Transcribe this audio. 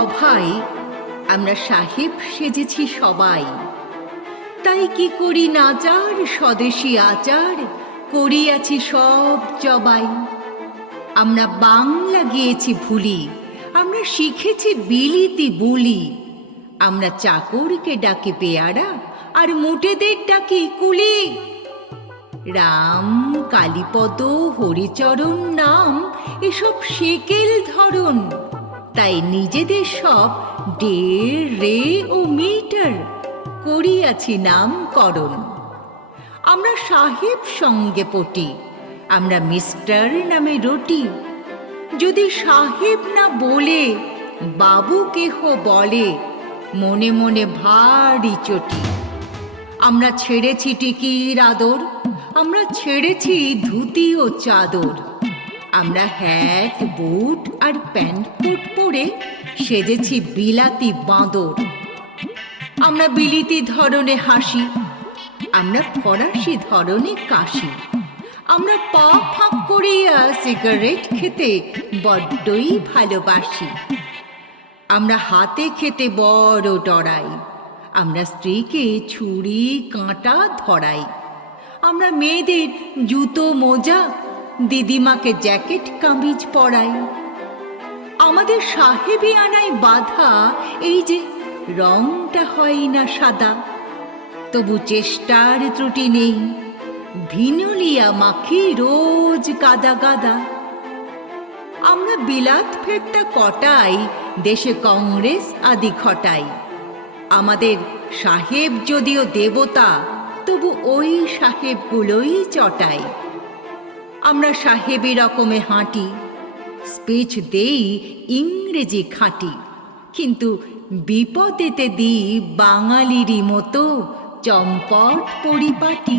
সভায় আমরা সাহেব সেজেছি সবাই। তাই কি করি নাচার স্বদেশী আচার, করিয়াছি সব জবাই। আমরা বাংলা গিয়েছি ভুলি, আমরা শিখেছি বিলিতি বুলি। আমরা চাকরকে ডাকি পেয়ারা, আর মোটেদের ডাকি কুলি। রাম, কালীপদ, হরিচরণ নাম এসব সেকেল ধরন। তাই নিজেদের সব ডের, রে ও মিটার করিয়াছি নামকরণ। আমরা সাহেব সঙ্গে পটি, আমরা মিস্টার নামে রটি। যদি সাহেব না বলে বাবু কেহ বলে, মনে মনে ভারী চটি। আমরা ছেড়েছি টিকির আদর, আমরা ছেড়েছি ধুতি ও চাদর। আমরা হ্যাট, বুট আর প্যান্ট কোট পরে সেজেছি বিলাতি বাঁদর। আমরা বিলিতি ধরনে হাসি, আমরা ফরাসি ধরনে কাশি। আমরা পা ফাঁক করিয়া সিগারেট খেতে বড্ডই ভালোবাসি। আমরা হাতে খেতে বড় ডরাই, আমরা স্ত্রীকে ছুরি কাঁটা ধরাই। আমরা মেয়েদের জুতো মোজা, দিদিমাকে জ্যাকেট কামিজ পরাই। আমাদের সাহেবি আনাই বাধা এই যে রংটা হয় না সাদা। তবু চেষ্টার ত্রুটি নেই, ভিনুলিয়া মাখি রোজ গাদা গাদা। আমরা বিলাত ফেরতা কটাই, দেশে কংগ্রেস আদি ঘটাই। আমাদের সাহেব যদিও দেবতা, তবু ওই সাহেবগুলোই চটাই। আমরা সাহেবী রকমে হাঁটি, স্পিচ দেই ইংরেজি খাঁটি। কিন্তু বিপদেতে দিই বাঙালিরই মতো চম্পট পরিপাটি।